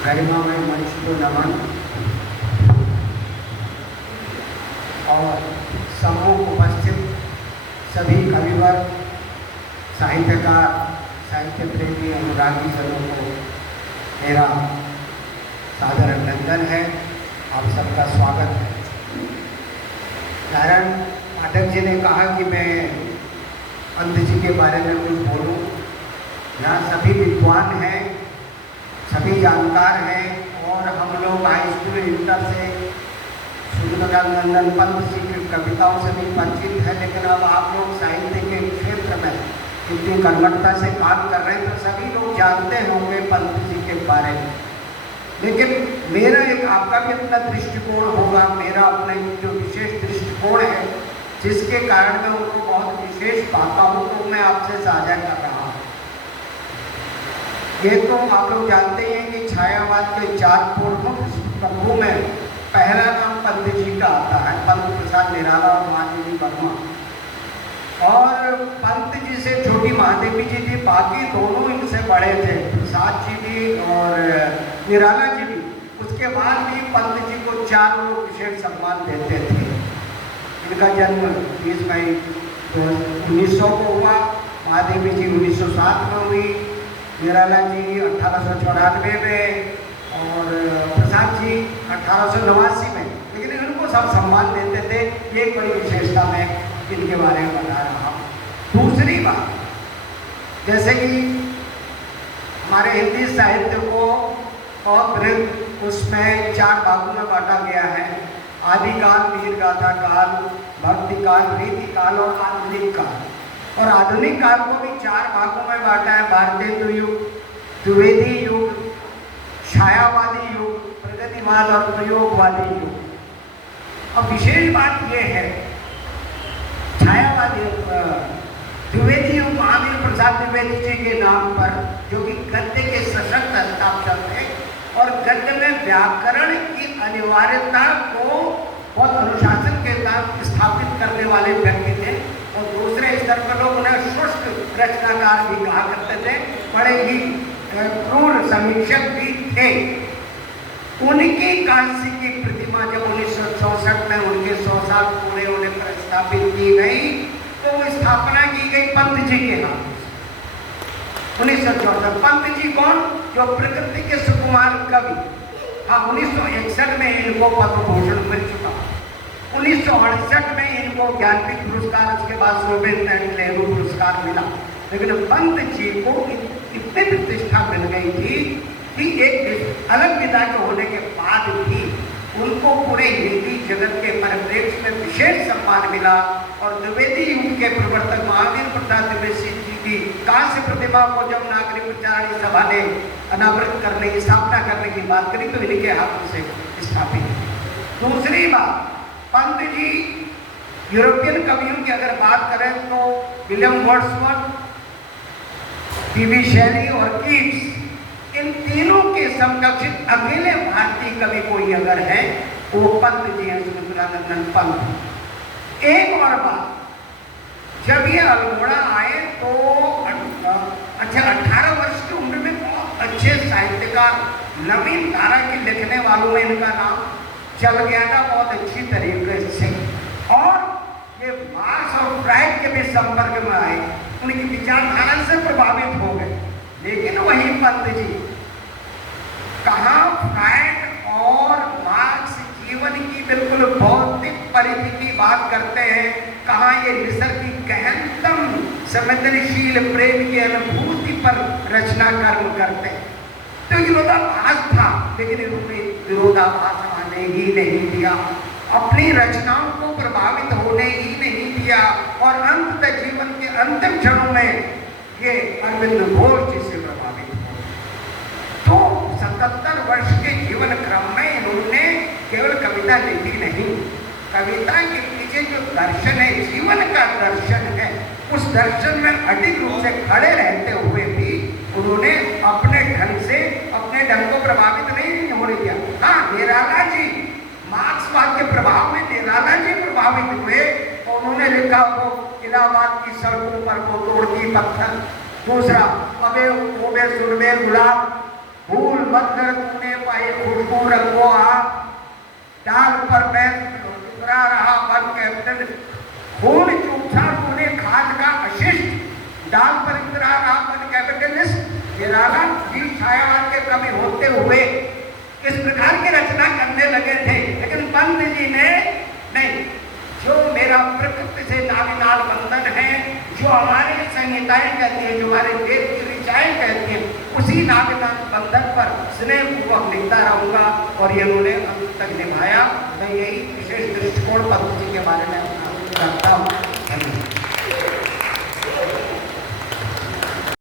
गरिमामय मंच को नमन और सम्मुख उपस्थित सभी कविवर, साहित्यकार, साहित्य प्रेमी, अनुरागी जनों को मेरा सादर अभिनंदन है। आप सबका स्वागत है। नारायण पाठक जी ने कहा कि मैं पंत जी के बारे में कुछ बोलूं। यहाँ सभी विद्वान हैं, सभी जानकार हैं और हम लोग हाई स्कूल इंटर से सूर्यकांत पंत जी की कविताओं से भी परिचित है, लेकिन अब आप लोग साहित्य के क्षेत्र में इतनी कर्मठता से काम कर रहे हैं तो सभी लोग जानते होंगे पंत जी के बारे में। लेकिन मेरा एक आपका भी अपना दृष्टिकोण होगा, मेरा अपना जो विशेष दृष्टिकोण है जिसके कारण मैं उनको बहुत विशेष पाता हूँ, तो मैं आपसे साझा कर रहा हूँ। ये तो आप लोग जानते हैं कि छायावाद के 4 प्रमुख स्तंभों में पहला नाम पंत जी का आता है, पंत प्रसाद निराला और महादेवी वर्मा। और पंत जी से छोटी महादेवी जी थी, बाकी दोनों इनसे बड़े थे, प्रसाद जी भी और निराला जी भी। उसके बाद भी पंत जी को 4 लोग विशेष सम्मान देते थे। इनका जन्म 30 मई 1900 को हुआ, महादेवी जी 1907 में हुई, निराला जी 1894 में और प्रसाद जी 1889 में। लेकिन इनको सब सम्मान देते थे। ये एक बड़ी विशेषता मैं इनके बारे में बता रहा हूँ। दूसरी बात, जैसे कि हमारे हिंदी साहित्य को बहुत वृहद उसमें 4 भागों में बांटा गया है। आदिकाल, वीर गाथा काल, भक्ति काल, रीति काल और आधुनिक काल। और आधुनिक काल को भी 4 भागों में बांटा है। भारतीय युग, द्विवेदी युग, छायावादी युग, प्रगतिवाद और प्रयोगवादी युग। अब विशेष बात यह है, छायावादी द्विवेदी युग महावीर प्रसाद द्विवेदी जी के नाम पर, जो कि गद्य के सशक्त हस्ताक्षर थे और गद्य में व्याकरण की अनिवार्यता को बहुत अनुशासन के साथ स्थापित करने वाले व्यक्ति थे। और दूसरे स्तर पर लोग उन्हें शुष्क रचनाकार भी कहा करते थे, बड़े ही क्रूर समीक्षक भी थे। उनकी कांस्य की प्रतिमा जब 1964 में उनके 100 साल पूरे होने पर स्थापित की गई, तो स्थापना की गई पंत जी के नाम से 1964। पंत जी कौन? जो प्रकृति के सुकुमार कवि। हाँ, 1961 में इनको पद्म भूषण मिल चुका, 1968 में इनको ज्ञानपीठ पुरस्कार, उसके बाद रवींद्रनाथ नेहरू पुरस्कार मिला। लेकिन पंत जी को इतनी प्रतिष्ठा मिल गई थी कि एक अलग विधा के होने के बाद भी उनको पूरे हिंदी जगत के परिप्रेक्ष्य में विशेष सम्मान मिला। और द्विवेदी युग के प्रवर्तक महावीर प्रसाद द्विवेदी जी की कांस्य प्रतिमा को जब नागरिक उच्चारण सभा ने अनावृत करने की, स्थापना करने की बात करी, तो इनके हाथों से स्थापित की। दूसरी बात, पंत जी यूरोपियन कवियों की अगर बात करें तो विलियम वर्ड्सवर्थ, टी.वी. शेली और कीट्स, इन तीनों के समकक्ष अकेले भारतीय कवि कोई अगर है वो पंत जी हैं, सूर्यकांत पंत। एक और बात, जब ये अल्मोड़ा आए तो 18 वर्ष की उम्र में बहुत अच्छे साहित्यकार, नवीन धारा के लिखने वालों में इनका नाम चल गया था बहुत अच्छी तरीके से। और ये मार्क्स और फ्राइड के भी संपर्क में आए, उनकी विचारधारा से प्रभावित हो गए। लेकिन वही पंत जी कहाँ फ्राइड और मार्क्स जीवन की बिल्कुल भौतिक परिधि की बात करते हैं, कहाँ ये निसर्ग की गहनतम संवेदनशील प्रेम की अनुभूति पर रचना कर्म करते हैं। तो विरोधाभास था, लेकिन इन्होंने विरोधाभास आने ही नहीं दिया, अपनी रचनाओं को प्रभावित होने ही नहीं दिया। और अंत जीवन के अंतिम क्षणों में ये अरविंद घोष जी से प्रभावित हुए। तो 77 वर्ष के जीवन क्रम में इन्होंने केवल कविता लिखी नहीं, कविता के पीछे जो दर्शन है, जीवन का दर्शन है, उस दर्शन में अडिग रूप से खड़े रहते हुए भी उन्होंने अपने ढंग से, अपने ढंग को प्रभावित नहीं होने दिया। हाँ, निराला जी मार्क्सवाद के प्रभाव में निराला जी प्रभावित हुए, और उन्होंने लिखा वो इलाहाबाद की सड़कों पर वो तोड़ती पत्थर। दूसरा, अबे ओबे सुरबे गुलाब, भूल मत कर तूने आए खुशबू रंगो आप, डाल पर मैं उतरा रहा बन कैप्टन, खून चूसा तूने खान का अशिष्ट, डाल पर उतरा रहा बन कैपिटलिस्ट। ये रागा भी छायावाद के कवि होते हुए इस प्रकार की रचना करने लगे थे, लेकिन पंत जी ने नहीं, जो मेरा प्रकृति से नाविनाल बंधन है, जो हमारी संहिताएं कहती है, जो हमारे देश की ऋचाएं कहती हैं, उसी नाविनाल बंधन पर स्नेहपूर्वक लिखता रहूंगा और ये उन्होंने अंत तक निभाया। मैं यही विशेष दृष्टिकोण पंत जी के बारे में रखता हूँ।